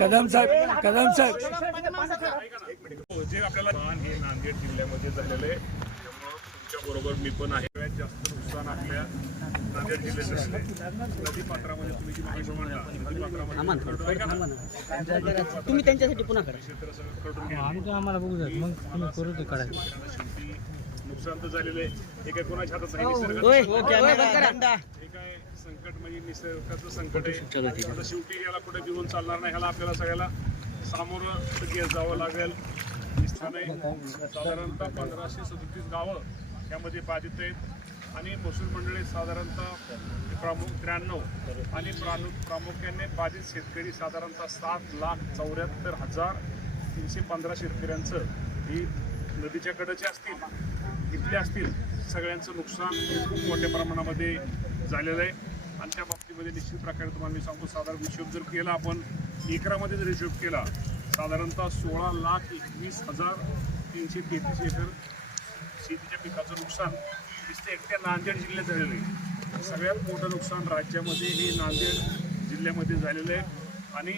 कदम साहेब कदम साहेब. हो, जे आपल्याला मान हे नांदेड जिल्ह्यामध्ये झालेलं आहे तुमच्या बरोबर मी पण आहे. सगळ्यात जास्त नुकसान आपल्या नांदेड जिल्ह्यात झालेलं आहे. नदी पात्रामध्ये तुम्ही जी माहिती. तुम्ही त्यांच्यासाठी पुन्हा करा. क्षेत्र सगळं. आमचं आम्हाला बघू मग तुम्ही करू ते करायचं तर झालेलं आहे. हे काय कोणाच्या हातात नाही? निसर्गाचं. हे काय संकट म्हणजे निसर्गाचं संकट आहे. आता शेवटी याला कुठे भिवून चालणार नाही? ह्याला आपल्याला सगळ्याला सामोरं सगळे जावं लागेल. निश्चितपणे साधारणतः पंधराशे सदतीस गावं यामध्ये बाधित आहेत. आणि महसूल मंडळी साधारणतः प्रमुख त्र्याण्णव आणि प्राणु प्रामुख्याने बाधित शेतकरी साधारणतः सात लाख चौऱ्याहत्तर हजार तीनशे पंधरा शेतकऱ्यांचं ही नदीच्या कडेचे असतील. इथले असतील सगळ्यांचं नुकसान हे खूप मोठ्या प्रमाणामध्ये झालेलं आहे. आणि त्या बाबतीमध्ये निश्चित प्रकारे तुम्हाला मी सांगतो साधारण हिशोब जर केला आपण एकरामध्ये जर हिशोब केला साधारणतः सोळा लाख एकवीस हजार तीनशे तेहतीस एकर शेतीच्या पिकाचं नुकसान नुसतं एकट्या नांदेड जिल्ह्यात झालेलं आहे. सगळ्यात मोठं नुकसान राज्यामध्ये हे नांदेड जिल्ह्यामध्ये झालेलं आहे. आणि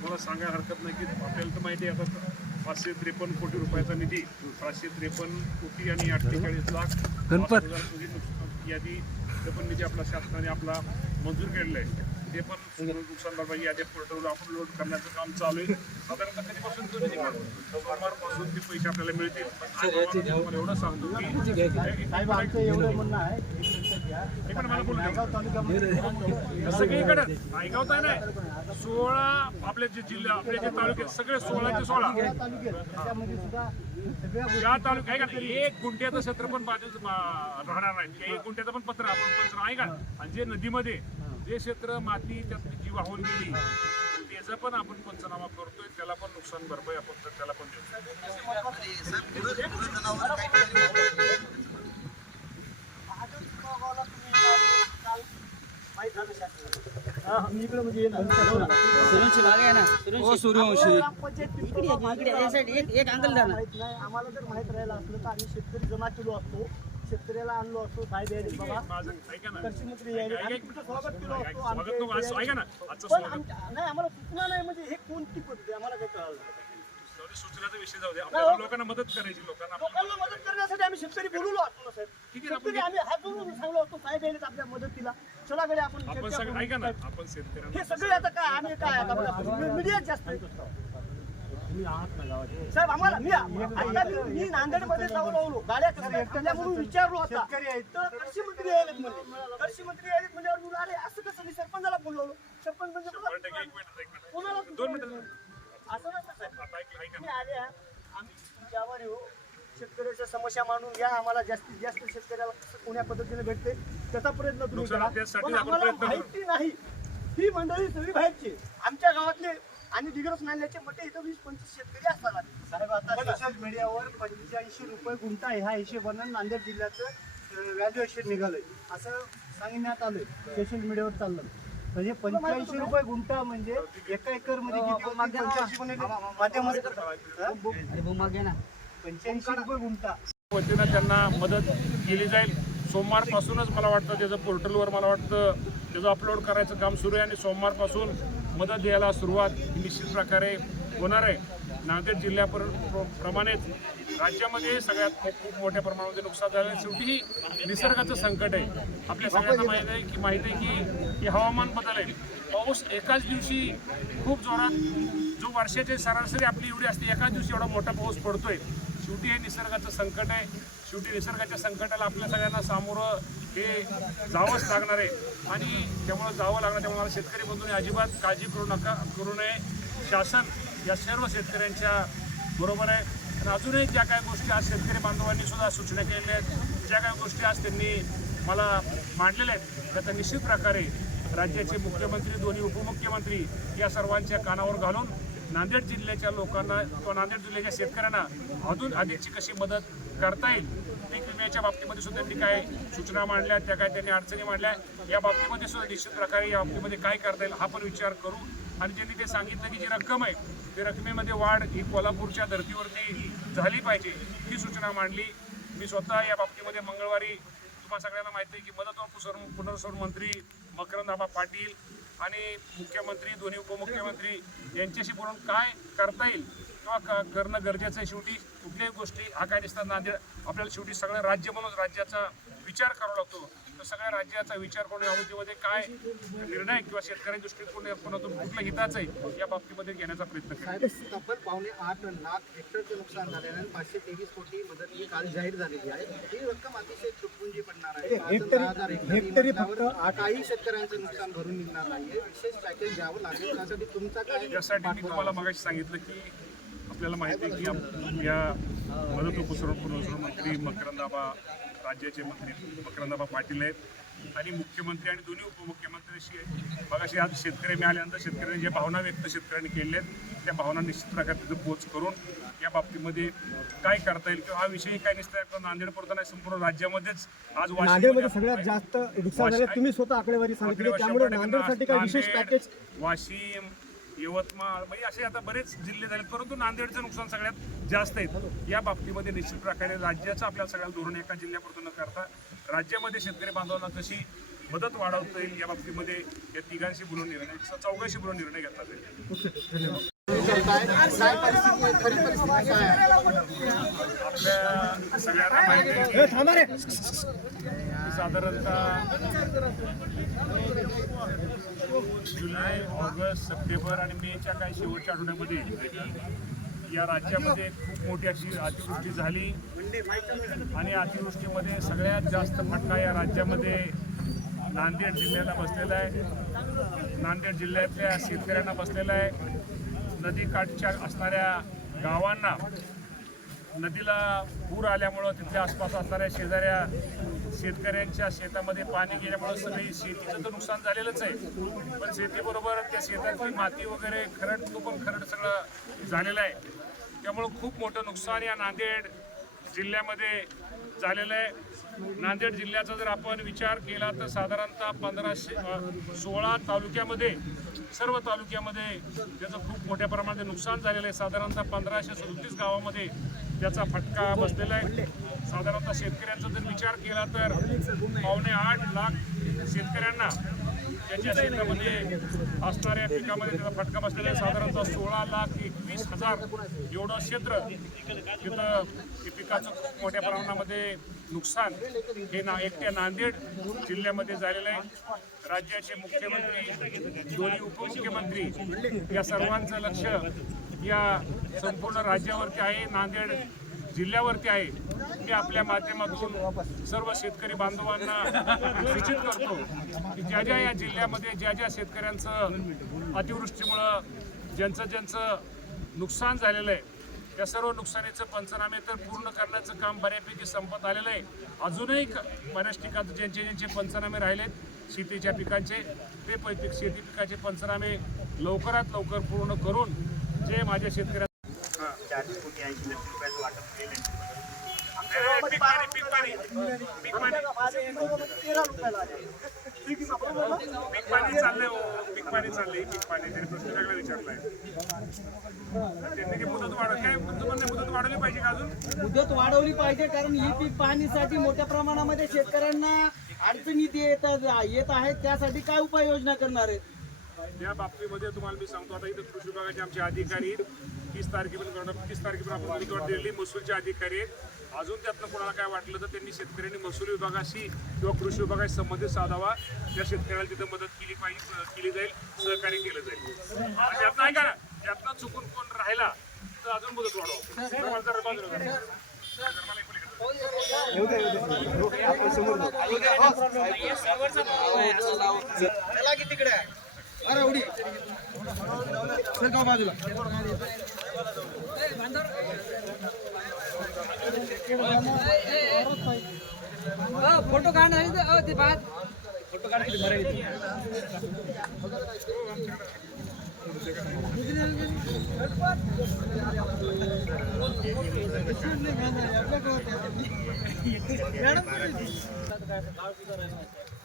मला सांगायला हरकत नाही की आपल्याला तर माहिती आहे आता पाचशे त्रेपन्न कोटी रुपयाचा निधी पाचशे त्रेपन्न कोटी आणि अठ्ठेचाळीस लाख गणपत. पाच हजार कोटी नुकसान यादी निधी आपल्या शासनाने आपला मंजूर केलेला आहे ते पण नुकसान भरपाई यादी पोर्टलवर आपण लोड करण्याचं काम चालू आहे. साधारणतः कधीपासून? सोमवारपासून ते पैसे आपल्याला मिळतील. पण एवढं सांगतो की साहेब आमचं एवढं म्हणणं आहे. एक मिनिट मला बोलू द्या. सगळीकडे नायगाव तर नाही. सोळा आपले जे जिल्हे आपले जे तालुके सगळे सोळाचे सोळा. या तालुक्या आहे का? एक गुंठ्याचं क्षेत्र पण राहणार नाही. एक गुंठ्याचं पण पत्र आपण पंच आहे का? आणि जे नदीमध्ये जे क्षेत्र माती त्यात जी वाहून गेली त्याचा पण आपण पंचनामा करतोय त्याला पण नुकसान भरपाई आपण तर त्याला पण देऊ. म्हणजे नाही आम्हाला जर माहीत राहिलं असलं तर आम्ही शेतकरी जमा केलो असतो. शेतकऱ्याला आणलो असतो साहेब यायले बाबा? माझं ऐका ना. कृषी मंत्री यायले. ऐका, आम्ही तुमचं स्वागत केलो असतो स्वागत आमच्या नको, आज- इथे ऐका ना आजचं पण स्वागत. आमच्या- नाही आम्हाला सूचना नाही म्हणजे हे कोणती पद्धती आम्हाला काही कळलं नाही. जाऊ दे, सूचनाचा विषय जाऊ दे. आपल्याला लोकांना मदत करायची लोकांना लोकांना मदत करण्यासाठी आम्ही शेतकरी बोलवलो असतो ना साहेब. ठीक आहे, आपण- शेतकरी आम्ही हात जोडून सांगलो असतो साहेब आपल्या मदतीला. चला आपण आपण चर्चा सगळं करू. ऐका ना आपण शेतकऱ्यांना हे सगळे आता काय आम्ही काय आता बघा मीडिया जास्त आहे. साहेब आम्हाला मी आता मी- मी नांदेडमध्ये जाऊन लावलो गाड्या कसल्या म्हणून विचारलो आता. तर कृषी मंत्री यायलेत म्हणजे कृषी मंत्री यायलेत म्हणल्यावर बोललो, अरे असं कसं? मी सरपंचाला बोलवलो सरपंच म्हणजे मिनिट कोणाला दोन मिनिटं असं नसतं साहेब? मी आले आहे. आम्ही तुमच्यावर येऊ. शेतकऱ्याच्या समस्या मांडून घ्या. आम्हाला जास्तीत जास्त शेतकऱ्याला कसं कोण्या पद्धतीने भेटते त्याचा प्रयत्न तुम्ही नुकसान करा. पण आपण आम्हाला प्रयत्न करू. माहिती नाही. ही मंडळी सगळी बाहेरची आमच्या गावातले आणि दिग्रस नाल्याचे मटे इथं वीस पंचवीस शेतकरी असतात. साहेब आता सोशल मीडियावर पंच्याऐंशी रुपये गुंठा ह्या हिशोबानं नांदेड जिल्ह्याचं व्हॅल्युएशन निघालंय. असं सांगण्यात आलंय. सोशल मीडियावर चाललं. म्हणजे पंच्याऐंशी रुपये गुंठा म्हणजे एका एकरमध्ये? पंच्याऐंशी रुपये गुंठा. वतीनं त्यांना मदत केली जाईल. सोमवारपासूनच मला वाटतं त्याचं पोर्टलवर मला वाटतं त्याचं अपलोड करायचं काम सुरू आहे आणि सोमवारपासून मदत द्यायला सुरुवात निश्चित प्रकारे होणार आहे. नांदेड जिल्ह्यापर प्रमाणेच राज्यामध्ये सगळ्यात खूप मोठ्या प्रमाणामध्ये नुकसान झालं आहे. शेवटी ही निसर्गाचं संकट आहे. आपल्या सगळ्यांना माहीत आहे की माहीत आहे की हे हवामान बदल आहे. पाऊस एकाच दिवशी खूप जोरात जो वर्षाची सरासरी आपली एवढी असते एकाच दिवशी एवढा मोठा पाऊस पडतोय. शेवटी हे निसर्गाचं संकट आहे. शेवटी निसर्गाच्या संकटाला आपल्या सगळ्यांना सामोरं हे जावंच लागणार आहे. आणि त्यामुळं जावं लागणार त्यामुळे मला शेतकरी बंधूने अजिबात काळजी करू नका करू नये. शासन या सर्व शेतकऱ्यांच्या बरोबर आहे. आणि अजूनही ज्या काही गोष्टी आज शेतकरी बांधवांनी सुद्धा सूचना केलेल्या आहेत ज्या काही गोष्टी आज त्यांनी मला मांडलेल्या आहेत त्या निश्चित प्रकारे राज्याचे मुख्यमंत्री दोन्ही उपमुख्यमंत्री या सर्वांच्या कानावर घालून नांदेड जिल्ह्याच्या लोकांना किंवा नांदेड जिल्ह्याच्या शेतकऱ्यांना अजून अधिकची कशी मदत करता येईल. पीक विम्याच्या बाबतीमध्ये सुद्धा त्यांनी काय सूचना मांडल्या त्या काय त्यांनी अडचणी मांडल्या या बाबतीमध्ये सुद्धा निश्चित प्रकारे या बाबतीमध्ये काय करता येईल हा पण विचार करू. आणि त्यांनी ते सांगितलं की जी रक्कम आहे ती रकमेमध्ये वाढ ही कोल्हापूरच्या धर्तीवरती झाली पाहिजे ही सूचना मांडली. मी स्वतः या बाबतीमध्ये मंगळवारी तुम्हाला सगळ्यांना माहिती आहे की मदत व पुसर- पुनर्वसन मंत्री मकरंदाबा पाटील आणि मुख्यमंत्री दोन्ही उपमुख्यमंत्री यांच्याशी बोलून काय करता येईल किंवा क- करणं गरजेचं आहे शेवटी कुठल्याही गोष्टी हा काय दिसतात नांदेड आपल्याला शेवटी सगळं राज्य म्हणून राज्याचा विचार करावा लागतो. तर सगळ्या राज्याचा विचार करून या बाबतीमध्ये काय निर्णय किंवा शेतकऱ्यांच्या दृष्टिकोनातून कुठलं हिताचं आहे या बाबतीमध्ये घेण्याचा प्रयत्न साहेब तब्बल पावणे आठ लाख हेक्टरचे नुकसान झालेलं आहे पाचशे तेवीस कोटी मदत ही काल जाहीर झालेली आहे. ही रक्कम अतिशय तुटपुंजी पडणार आहे हेक्टरी म्हटल्यावर काही शेतकऱ्यांचं नुकसान भरून निघणार नाहीये. विशेष पॅकेज घ्यावं लागेल. त्यासाठी तुमचा काय त्यासाठी मी तुम्हाला मगाशी सांगितलं की आपल्याला माहिती आहे की या मदत उपसर्व पुनर्वसन मंत्री मकरंदाबा राज्याचे मंत्री मकरंदाबा पाटील आहेत आणि मुख्यमंत्री आणि दोन्ही उपमुख्यमंत्र्यांशी मगाशी आज शेतकरी मिळाल्यानंतर शेतकऱ्यांनी ज्या भावना व्यक्त शेतकऱ्यांनी केल्या आहेत त्या भावना निश्चित प्रकारे तिथं पोच करून या बाबतीमध्ये काय करता येईल किंवा हा विषय काय निसतं नांदेड पुरता संपूर्ण राज्यामध्येच आज नांदेडमध्ये वाशिम सगळ्यात जास्त तुम्ही स्वतः आकडेवारी सांगितली त्यामुळे नांदेडसाठी काही विशेष पॅकेज वाशिम यवतमाळ म्हणजे असे आता बरेच जिल्हे झालेत परंतु नांदेडचं नुकसान सगळ्यात जास्त आहे या बाबतीमध्ये निश्चित प्रकारे राज्याचं आपल्याला सगळ्या धोरण एका जिल्ह्यापुरतं न करता राज्यामध्ये शेतकरी बांधवांना कशी मदत वाढवता येईल या बाबतीमध्ये या तिघांशी बोलून निर्णय चौघांशी बोलून निर्णय घेतला जाईल. आपल्या सगळ्यांना माहिती साधारणतः जुलै ऑगस्ट सप्टेंबर आणि मेच्या काही शेवटच्या आठवड्यामध्ये या राज्यामध्ये खूप मोठी अशी अतिवृष्टी झाली. आणि अतिवृष्टीमध्ये सगळ्यात जास्त फटका या राज्यामध्ये नांदेड जिल्ह्याला बसलेला आहे. नांदेड जिल्ह्यातल्या शेतकऱ्यांना बसलेला आहे. नदीकाठच्या असणाऱ्या गावांना नदीला पूर आल्यामुळं तिथल्या आसपास असणाऱ्या शेजाऱ्या शेतकऱ्यांच्या शेतामध्ये पाणी गेल्यामुळं सगळी शेतीचं तर नुकसान झालेलंच आहे. पण शेतीबरोबर त्या शेतातली माती वगैरे खरड तो पण खरड सगळं झालेलं आहे. त्यामुळं खूप मोठं नुकसान या नांदेड जिल्ह्यामध्ये झालेलं आहे. नांदेड जिल्ह्याचा जर आपण विचार केला तर साधारणतः पंधराशे सोळा तालुक्यामध्ये सर्व तालुक्यामध्ये त्याचं खूप मोठ्या प्रमाणात नुकसान झालेलं आहे. साधारणतः पंधराशे सदतीस गावामध्ये त्याचा फटका बसलेला आहे. साधारणतः शेतकऱ्यांचा जर विचार केला तर पावणे आठ लाख शेतकऱ्यांना त्याच्या शेतामध्ये असणाऱ्या पिकामध्ये त्याचा फटका बसलेला आहे. साधारणतः सोळा लाख एकवीस हजार एवढं क्षेत्र तिथं ते पिकाचं खूप मोठ्या प्रमाणामध्ये नुकसान हे ना एकट्या नांदेड जिल्ह्यामध्ये झालेलं आहे. राज्याचे मुख्यमंत्री दोन्ही उपमुख्यमंत्री या सर्वांचं लक्ष या संपूर्ण राज्यावरती आहे. नांदेड जिल्ह्यावरती आहे मी आपल्या माध्यमातून सर्व शेतकरी बांधवांना सूचित करतो की ज्या ज्या या जिल्ह्यामध्ये ज्या ज्या शेतकऱ्यांचं अतिवृष्टीमुळं ज्यांचं ज्यांचं नुकसान झालेलं आहे त्या सर्व नुकसानीचं पंचनामे तर पूर्ण करण्याचं काम बऱ्यापैकी संपत आलेलं आहे. अजूनही क- बऱ्याच ठिकाणी ज्यांचे ज्यांचे पंचनामे राहिलेत शेतीच्या पिकांचे ते प- शेती पिकाचे पंचनामे लवकरात लवकर पूर्ण करून जे माझ्या शेतकऱ्या चारशे कोटी ऐंशी लक्ष रुपयाचं वाटप केलं पीक पाणी पीक पाणी पीक पाणी पीक पाणी चाललंय पीक पाणी चाललंय पीक पाणी त्यांनी प्रश्न विचारलाय त्यांनी मुदत वाढ काय तुमचं मुदत वाढवली पाहिजे का अजून मुदत वाढवली पाहिजे कारण ही पीक पाणीसाठी मोठ्या प्रमाणामध्ये शेतकऱ्यांना अडचणीत येत येत आहेत. त्यासाठी काय उपाययोजना करणार आहे या बाबतीमध्ये तुम्हाला मी सांगतो आता इथं कृषी विभागाचे आमचे अधिकारी. तीस तारखेपर्यंत तीस तारखेपर्यंत आपण मुदतवाढ दिलेली महसूलचे अधिकारी आहेत. अजून त्यातनं कोणाला काय वाटलं तर त्यांनी शेतकऱ्यांनी महसूल विभागाशी किंवा कृषी विभागाशी संबंधित साधावा. त्या शेतकऱ्याला तिथं मदत केली पाहिजे केली जाईल सहकार्य केलं जाईल. त्यातनं ऐका ना त्यातनं चुकून कोण राहिला तर अजून मुदत वाढवा. तिकडे. अरे उडी चल का बाजूला फोटो काढणार ते बाद फोटो काढ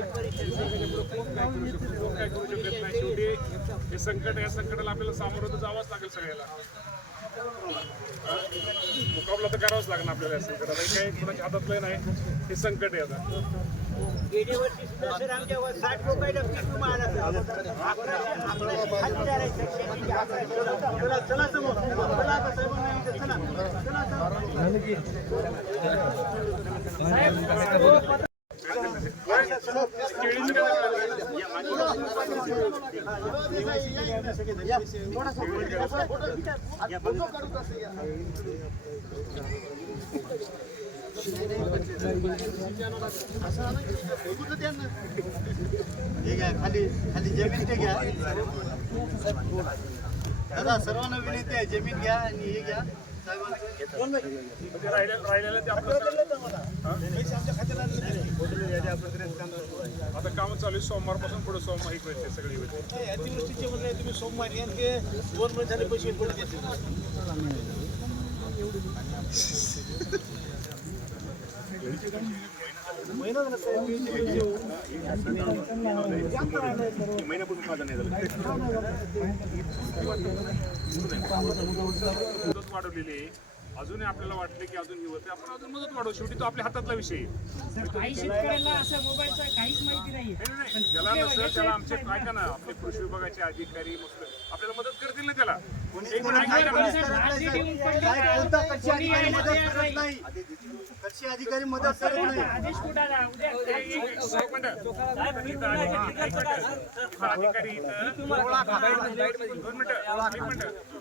काय कोण काय करू शकत नाही शेवटी हे संकट या संकटाला आपल्याला सामोरं तर जावंच लागेल सगळ्याला मुकाबला तर करावाच लागणार आपल्याला या संकटाला हे काही कोणाच्या हातातलं नाही हे संकट आहे आता गेल्या वर्षी सुद्धा सर आमच्या साठ रुपयाला पीक विमा आला चला चला समोर चला चला चला केळीचं काय झालं? हे घ्या खाली खाली जमीन ते घ्या दादा सर्वांना विनंती आहे जमीन घ्या आणि हे घ्या साहेबांना राहिलेलं राहिलेलं ते आपलं आता काम चालू आहे. सोमवारपासून पुढे सोमवार एक वेळ सगळी वेळ अतिवृष्टीचे म्हणले तुम्ही सोमवारी दोन महिने झाले पैसे पडले मुदत वाढवलेली आहे. अजूनही आपल्याला वाटले की अजून ही होते आपण अजून मुदत वाढवू. शेवटी तो आपल्या हातातला विषय आहे. काही शेतकऱ्याला असं मोबाईलचा काहीच माहिती नाहीये. नाही, नाही, नाही. ज्याला नसेल त्याला आमचे ऐका ना आपले कृषी विभागाचे अधिकारी मस्त आपल्याला मदत करतील ना त्याला? एक मिनिट ऐका ना. काय कोणता अधिकारी यायला मदत तयार करत नाही. नाही? कच्ची अधिकारी मदत करत नाही? आदेश कुठाला उद्या एक- एक- एक मिनिट. इथं अधिकारी- इथं अधिकारी इथं दोन मिनिटं. एक मिनिटं.